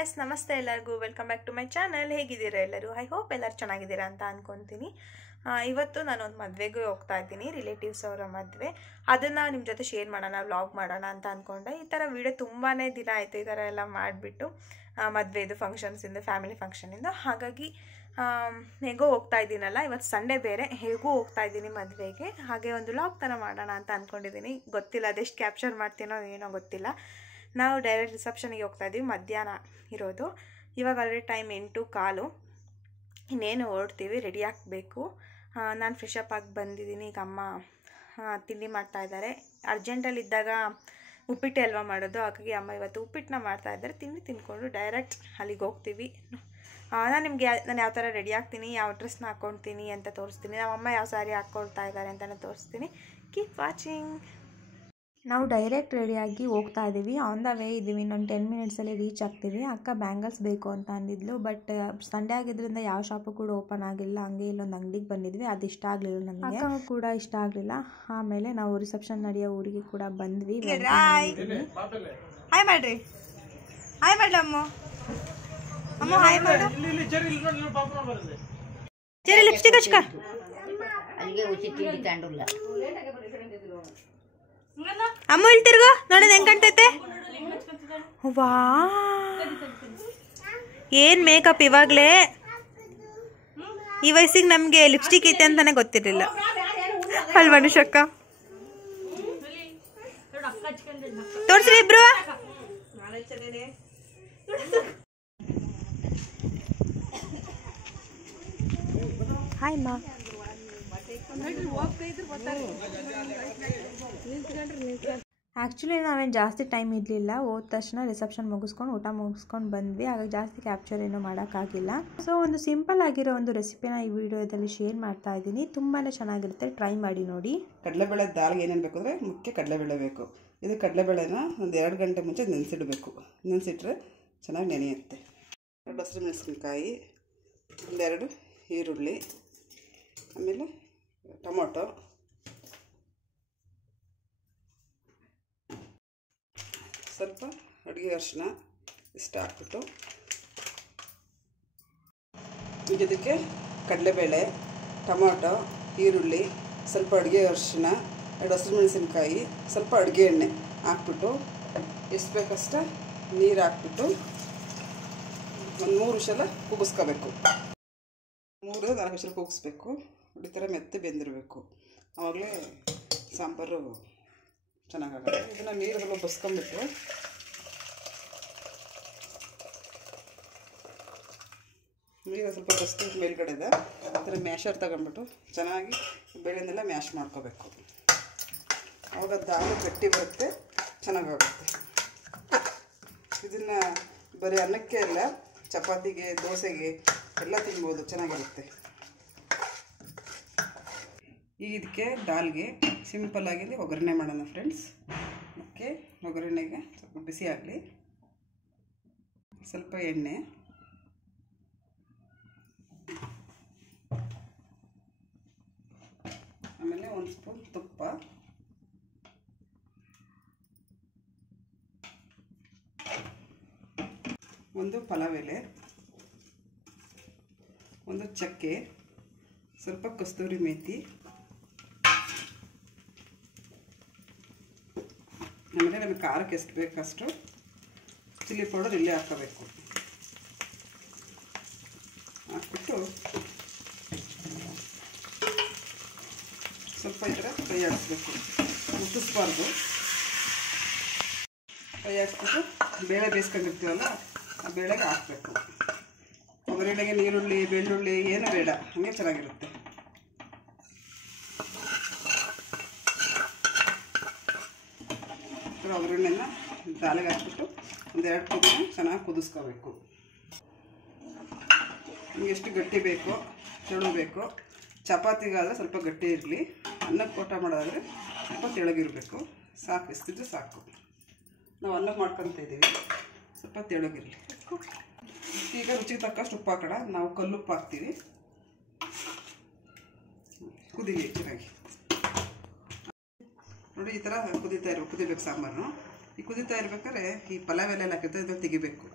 Guys, ನಮಸ್ತೆ ಎಲ್ಲರಿಗೂ. Welcome back to my channel. ಹೇಗಿದ್ದೀರಾ ಎಲ್ಲರೂ? ಐ ಹೋಪ್ ಎಲ್ಲರೂ ಚೆನ್ನಾಗಿದ್ದೀರಾ ಅಂತ ಅಂದ್ಕೊತೀನಿ. ಇವತ್ತು ನಾನೊಂದು ಮದುವೆಗೆ ಹೋಗ್ತಾ ಇದ್ದೀನಿ, ರಿಲೇಟಿವ್ಸ್ ಅವರ ಮದುವೆ. ಅದನ್ನು ನಿಮ್ಮ ಜೊತೆ ಶೇರ್ ಮಾಡೋಣ, ವ್ಲಾಗ್ ಮಾಡೋಣ ಅಂತ ಅಂದ್ಕೊಂಡೆ. ಈ ಥರ ವೀಡಿಯೋ ತುಂಬಾ ದಿನ ಆಯಿತು ಈ ಥರ ಎಲ್ಲ ಮಾಡಿಬಿಟ್ಟು, ಮದುವೆದು ಫಂಕ್ಷನ್ಸಿಂದ, ಫ್ಯಾಮಿಲಿ ಫಂಕ್ಷನಿಂದ. ಹಾಗಾಗಿ ಹೇಗೋ ಹೋಗ್ತಾ ಇದ್ದೀನಲ್ಲ, ಇವತ್ತು ಸಂಡೇ ಬೇರೆ, ಹೇಗೂ ಹೋಗ್ತಾ ಇದ್ದೀನಿ ಮದುವೆಗೆ. ಹಾಗೆ ಒಂದು ವ್ಲಾಗ್ ಥರ ಮಾಡೋಣ ಅಂತ ಅಂದ್ಕೊಂಡಿದ್ದೀನಿ. ಗೊತ್ತಿಲ್ಲ ಅದೆಷ್ಟು ಕ್ಯಾಪ್ಚರ್ ಮಾಡ್ತೀನೋ ಏನೋ ಗೊತ್ತಿಲ್ಲ. ನಾವು ಡೈರೆಕ್ಟ್ ರಿಸೆಪ್ಷನಿಗೆ ಹೋಗ್ತಾ ಇದ್ದೀವಿ, ಮಧ್ಯಾಹ್ನ ಇರೋದು. ಇವಾಗ ಆಲ್ರೆಡಿ ಟೈಮ್ 8:15. ಇನ್ನೇನು ಹೊರಡ್ತೀವಿ, ರೆಡಿ ಆಗಬೇಕು. ನಾನು ಫ್ರೆಶಪ್ ಆಗಿ ಬಂದಿದ್ದೀನಿ. ಈಗ ಅಮ್ಮ ತಿಂಡಿ ಮಾಡ್ತಾಯಿದ್ದಾರೆ. ಅರ್ಜೆಂಟಲ್ಲಿದ್ದಾಗ ಉಪ್ಪಿಟ್ಟು ಅಲ್ವಾ ಮಾಡೋದು, ಹಾಗಾಗಿ ಅಮ್ಮ ಇವತ್ತು ಉಪ್ಪಿಟ್ಟನ್ನ ಮಾಡ್ತಾಯಿದ್ದಾರೆ. ತಿಂಡಿ ತಿಂದ್ಕೊಂಡು ಡೈರೆಕ್ಟ್ ಅಲ್ಲಿಗೆ ಹೋಗ್ತೀವಿ. ನಾನು ಯಾವ ಥರ ರೆಡಿ ಆಗ್ತೀನಿ, ಯಾವ ಡ್ರೆಸ್ನ ಹಾಕ್ಕೊಳ್ತೀನಿ ಅಂತ ತೋರಿಸ್ತೀನಿ. ನಮ್ಮಮ್ಮ ಯಾವ ಸ್ಯಾರಿ ಹಾಕ್ಕೊಳ್ತಾ ಇದ್ದಾರೆ ಅಂತಲೇ ತೋರಿಸ್ತೀನಿ. Keep watching. ನಾವು ಡೈರೆಕ್ಟ್ ರೆಡಿಯಾಗಿ ಹೋಗ್ತಾ ಇದ್ದೀವಿ. ಆನ್ ದ ವೇ ಇದ್ದೀವಿ. ಇನ್ನೊಂದು 10 ಮಿನಿಟ್ಸಲ್ಲಿ ರೀಚ್ ಆಗ್ತೀವಿ. ಅಕ್ಕ ಬ್ಯಾಂಗಲ್ಸ್ ಬೇಕು ಅಂತ ಅಂದಿದ್ಲು, ಬಟ್ ಸಂಡೇ ಆಗಿದ್ದರಿಂದ ಯಾವ ಶಾಪು ಕೂಡ ಓಪನ್ ಆಗಿಲ್ಲ. ಹಂಗೆ ಇಲ್ಲೊಂದು ಅಂಗಡಿಗೆ ಬಂದಿದ್ವಿ, ಅದು ಇಷ್ಟ ಆಗಲಿಲ್ಲ ನಮಗೆ, ಅಕ್ಕ ಕೂಡ ಇಷ್ಟ ಆಗಲಿಲ್ಲ. ಆಮೇಲೆ ನಾವು ರಿಸೆಪ್ಷನ್ ನಡೆಯೋ ಊರಿಗೆ ಕೂಡ ಬಂದ್ವಿ. ಹಾಯ್ ಮಾಡ್ರಿ, ಹಾಯ್ ಮಾಡ್ಲಮ್ಮ, ಅಮ್ಮ ಹಾಯ್ ಮಾಡು. ಚೆರಿ ಲಿಪ್ಸ್ಟಿಕ್ ಹಚ್ಕ. ಅಮ್ಮ ಇಲ್ಲಿ ತಿರ್ಗು, ನೋಡೋದು ಹೆಂಗ್ ಕಾಣ್ತೈತೆ. ವಾ, ಏನ್ ಮೇಕಪ್ ಇವಾಗ್ಲೇ. ಈ ವಯಸ್ಸಿಗೆ ನಮ್ಗೆ ಲಿಪ್ಸ್ಟಿಕ್ ಐತೆ ಅಂತಾನೆ ಗೊತ್ತಿರಲಿಲ್ಲ ಅಲ್ವಾ ನಿಶಕ್ಕ? ತೋರ್ಸ್ರಿ ಇಬ್ರು. ಹಾಯ್ ಮಾ. ಆ್ಯಕ್ಚುಲಿ ನಾವೇನು ಜಾಸ್ತಿ ಟೈಮ್ ಇರಲಿಲ್ಲ. ಹೋದ ತಕ್ಷಣ ರಿಸೆಪ್ಷನ್ ಮುಗಿಸ್ಕೊಂಡು ಊಟ ಮುಗಿಸ್ಕೊಂಡು ಬಂದ್ವಿ. ಹಾಗಾಗಿ ಜಾಸ್ತಿ ಕ್ಯಾಪ್ಚರ್ ಏನೂ ಮಾಡೋಕ್ಕಾಗಿಲ್ಲ. ಸೊ ಒಂದು ಸಿಂಪಲ್ ಆಗಿರೋ ಒಂದು ರೆಸಿಪಿನ ಈ ವಿಡಿಯೋದಲ್ಲಿ ಶೇರ್ ಮಾಡ್ತಾ ಇದ್ದೀನಿ. ತುಂಬಾ ಚೆನ್ನಾಗಿರುತ್ತೆ, ಟ್ರೈ ಮಾಡಿ ನೋಡಿ. ಕಡಲೆಬೇಳೆ ದಾಲ್ಗೆ ಏನೇನು ಬೇಕು ಅಂದರೆ ಮುಖ್ಯ ಕಡಲೆಬೇಳೆ ಬೇಕು. ಇದು ಕಡಲೆಬೇಳೆನ ಒಂದು 2 ಗಂಟೆ ಮುಂಚೆ ನೆನೆಸಿಡಬೇಕು. ನೆನೆಸಿಟ್ರೆ ಚೆನ್ನಾಗಿ ನೆನೆಯುತ್ತೆ. 2 ಹಸಿಮೆಣಸಿನ್ಕಾಯಿ, 2 ಈರುಳ್ಳಿ, ಆಮೇಲೆ ಟೊಮೊಟೊ, ಸ್ವಲ್ಪ ಅಡುಗೆ ಅರಿಶಿನ ಇಷ್ಟು ಹಾಕ್ಬಿಟ್ಟು, ಇದಕ್ಕೆ ಕಡಲೆಬೇಳೆ, ಟೊಮೊಟೊ, ಈರುಳ್ಳಿ, ಸ್ವಲ್ಪ ಅಡುಗೆ ಅರಿಶಿನ, 2 ಹಸಿಮೆಣಸಿನ್ಕಾಯಿ, ಸ್ವಲ್ಪ ಅಡುಗೆ ಎಣ್ಣೆ ಹಾಕ್ಬಿಟ್ಟು, ಎಷ್ಟು ಬೇಕಷ್ಟ ನೀರು ಹಾಕ್ಬಿಟ್ಟು ಒಂದು 3 ವಿಷಲ ಕೂಗಿಸ್ಕೋಬೇಕು. 3-4 ವಿಷಲ ಕೂಗಿಸ್ಬೇಕು. ಈ ಥರ ಮೆತ್ತೆ ಬೆಂದಿರಬೇಕು. ಆವಾಗಲೇ ಸಾಂಬಾರು ಚೆನ್ನಾಗಾಗುತ್ತೆ. ಇದನ್ನು ನೀರು ಸ್ವಲ್ಪ ಬಸ್ಕೊಂಬಿಟ್ಟು ನೀರು ಸ್ವಲ್ಪ ಬಸ್ಕೊಂಡು ಮೇಲ್ಗಡೆದ ಆ ಥರ ಮ್ಯಾಶರ್ ತಗೊಂಡ್ಬಿಟ್ಟು ಚೆನ್ನಾಗಿ ಬೇಳೆನೆಲ್ಲ ಮ್ಯಾಶ್ ಮಾಡ್ಕೋಬೇಕು. ಆವಾಗ ದಾಲು ಗಟ್ಟಿ ಬರುತ್ತೆ, ಚೆನ್ನಾಗಾಗುತ್ತೆ. ಇದನ್ನು ಬರೀ ಅನ್ನಕ್ಕೆ ಅಲ್ಲ, ಚಪಾತಿಗೆ, ದೋಸೆಗೆ ಎಲ್ಲ ತಿನ್ಬೋದು, ಚೆನ್ನಾಗಿರುತ್ತೆ. ಈಗ ಇದಕ್ಕೆ ದಾಲ್ಗೆ ಸಿಂಪಲ್ಲಾಗಿ ಒಗ್ಗರಣೆ ಮಾಡೋಣ ಫ್ರೆಂಡ್ಸ್. ಓಕೆ, ಒಗ್ಗರಣೆಗೆ ಸ್ವಲ್ಪ ಬಿಸಿ ಆಗಲಿ. ಸ್ವಲ್ಪ ಎಣ್ಣೆ, ಆಮೇಲೆ 1 ಸ್ಪೂನ್ ತುಪ್ಪ, ಒಂದು ಪಲಾವ್ ಎಲೆ, ಒಂದು ಚಕ್ಕೆ, ಸ್ವಲ್ಪ ಕಸ್ತೂರಿ ಮೇಥಿ, ಆಮೇಲೆ ನಮಗೆ ಖಾರಕ್ಕೆ ಎಷ್ಟು ಬೇಕಷ್ಟು ಚಿಲ್ಲಿ ಪೌಡರ್ ಇಲ್ಲೇ ಹಾಕೋಬೇಕು. ಹಾಕ್ಬಿಟ್ಟು ಸ್ವಲ್ಪ ಈ ಥರ ಫ್ರೈ ಆಡಿಸ್ಬೇಕು, ಮುಟ್ಟಿಸ್ಬಾರ್ದು. ಫ್ರೈ ಹಾಕ್ಬಿಟ್ಟು ಬೇಳೆ ಬೇಯಿಸ್ಕೊಂಡಿರ್ತೀವಲ್ಲ ಆ ಬೇಳೆಗೆ ಹಾಕಬೇಕು. ಒಗ್ಗರಣೆಗೆ ನೀರುಳ್ಳಿ, ಬೆಳ್ಳುಳ್ಳಿ ಏನು ಬೇಡ, ಹಾಗೆ ಚೆನ್ನಾಗಿರುತ್ತೆ. ಒಗ್ಗರಣೆನ ದಾಲಿಗೆ ಹಾಕ್ಬಿಟ್ಟು 1-2 ಕುದಿನ ಚೆನ್ನಾಗಿ ಕುದಿಸ್ಕೋಬೇಕು. ನಿಮ್ಗೆ ಎಷ್ಟು ಗಟ್ಟಿ ಬೇಕೋ, ತೆಳು ಬೇಕೋ. ಚಪಾತಿಗಾದರೆ ಸ್ವಲ್ಪ ಗಟ್ಟಿ ಇರಲಿ, ಅನ್ನಕ್ಕೆ ಊಟ ಮಾಡೋದಾದರೆ ಸ್ವಲ್ಪ ತೆಳಗಿರಬೇಕು. ಸಾಕು, ಎಷ್ಟಿದ್ರೆ ಸಾಕು. ನಾವು ಅನ್ನಕ್ಕೆ ಮಾಡ್ಕೊತ ಇದ್ದೀವಿ, ಸ್ವಲ್ಪ ತೆಳಗಿರಲಿ. ಈಗ ರುಚಿಗೆ ತಕ್ಕಷ್ಟು ಉಪ್ಪು ಹಾಕೋಣ. ನಾವು ಕಲ್ಲುಪ್ಪು ಹಾಕ್ತೀವಿ. ಕುದೀಲಿ ಚೆನ್ನಾಗಿ. ನೋಡಿ, ಈ ಥರ ಕುದಿಬೇಕು ಸಾಂಬಾರು. ಈ ಕುದೀತಾ ಇರ್ಬೇಕಾದ್ರೆ ಈ ಪಲಾವ್ ಎಲೆ ಹಾಕಿದ್ರೆ ಇದನ್ನು ತೆಗಿಬೇಕು.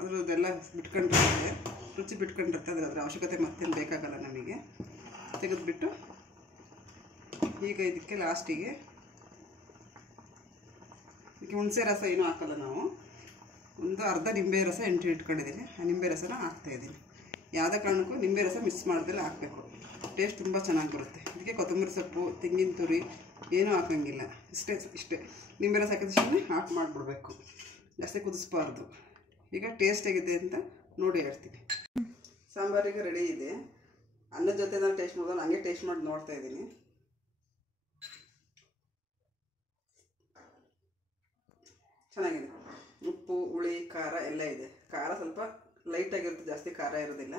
ಅದರದ್ದೆಲ್ಲ ಬಿಟ್ಕೊಂಡಿರುತ್ತೆ, ರುಚಿ ಬಿಟ್ಕೊಂಡಿರುತ್ತೆ. ಅದರ ಅವಶ್ಯಕತೆ ಮತ್ತೇನು ಬೇಕಾಗಲ್ಲ ನಮಗೆ. ತೆಗೆದುಬಿಟ್ಟು ಈಗ ಇದಕ್ಕೆ ಲಾಸ್ಟಿಗೆ ಹುಣಸೆ ರಸ ಏನೂ ಹಾಕಲ್ಲ ನಾವು. ಒಂದು ಅರ್ಧ ನಿಂಬೆ ರಸ ಇಟ್ಕೊಂಡಿದ್ದೀನಿ. ಆ ನಿಂಬೆ ರಸನ ಹಾಕ್ತಾಯಿದ್ದೀನಿ. ಯಾವುದೇ ಕಾರಣಕ್ಕೂ ನಿಂಬೆ ರಸ ಮಿಕ್ಸ್ ಮಾಡ್ದೆಲ್ಲ ಹಾಕಬೇಕು. ಟೇಸ್ಟ್ ತುಂಬ ಚೆನ್ನಾಗಿ ಬರುತ್ತೆ. ಇದಕ್ಕೆ ಕೊತ್ತಂಬರಿ ಸೊಪ್ಪು, ತೆಂಗಿನ ತುರಿ ಏನೂ ಹಾಕೋಂಗಿಲ್ಲ. ಇಷ್ಟೇ ನಿಂಬೆ ರಸ ಹಾಕಿದ ತಕ್ಷಣ ಆಫ್ ಮಾಡಿಬಿಡ್ಬೇಕು. ಜಾಸ್ತಿ ಕುದಿಸ್ಬಾರ್ದು. ಈಗ ಟೇಸ್ಟ್ ಹೇಗಿದೆ ಅಂತ ನೋಡಿ ಹೇಳ್ತೀನಿ. ಸಾಂಬಾರಿಗೆ ರೆಡಿ ಇದೆ. ಅನ್ನದ ಜೊತೆ ನಾನು ಟೇಸ್ಟ್ ಮಾಡೋದು ಹಂಗೆ ಟೇಸ್ಟ್ ಮಾಡಿ ನೋಡ್ತಾ ಇದ್ದೀನಿ. ಚೆನ್ನಾಗಿದೆ. ಉಪ್ಪು, ಹುಳಿ, ಖಾರ ಎಲ್ಲ ಇದೆ. ಖಾರ ಸ್ವಲ್ಪ ಲೈಟಾಗಿರುತ್ತೆ, ಜಾಸ್ತಿ ಖಾರ ಇರೋದಿಲ್ಲ.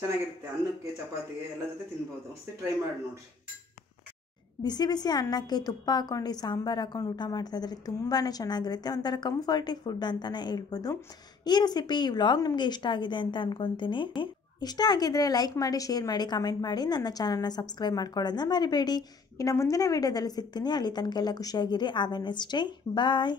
ಚೆನ್ನಾಗಿರುತ್ತೆ. ಅನ್ನಕ್ಕೆ, ಚಪಾತಿಗೆ ಎಲ್ಲ ಜೊತೆ ತಿನ್ಬೋದು. ಅಷ್ಟೇ ಟ್ರೈ ಮಾಡಿ ನೋಡಿರಿ. ಬಿಸಿ ಬಿಸಿ ಅನ್ನಕ್ಕೆ ತುಪ್ಪ ಹಾಕ್ಕೊಂಡು ಸಾಂಬಾರು ಹಾಕ್ಕೊಂಡು ಊಟ ಮಾಡ್ತಾಯಿದ್ರೆ ತುಂಬಾ ಚೆನ್ನಾಗಿರುತ್ತೆ. ಒಂಥರ ಕಂಫರ್ಟಿ ಫುಡ್ ಅಂತಲೇ ಹೇಳ್ಬೋದು. ಈ ರೆಸಿಪಿ, ಈ ವ್ಲಾಗ್ ನಿಮಗೆ ಇಷ್ಟ ಆಗಿದೆ ಅಂತ ಅಂದ್ಕೊತೀನಿ. ಇಷ್ಟ ಆಗಿದ್ರೆ ಲೈಕ್ ಮಾಡಿ, ಶೇರ್ ಮಾಡಿ, ಕಮೆಂಟ್ ಮಾಡಿ, ನನ್ನ ಚಾನಲ್ನ ಸಬ್ಸ್ಕ್ರೈಬ್ ಮಾಡ್ಕೊಳ್ಳೋದನ್ನ ಮರಿಬೇಡಿ. ಇನ್ನು ಮುಂದಿನ ವೀಡಿಯೋದಲ್ಲಿ ಸಿಗ್ತೀನಿ. ಅಲ್ಲಿ ತನಕ ಎಲ್ಲ ಖುಷಿಯಾಗಿರಿ. Have a nice day. Bye.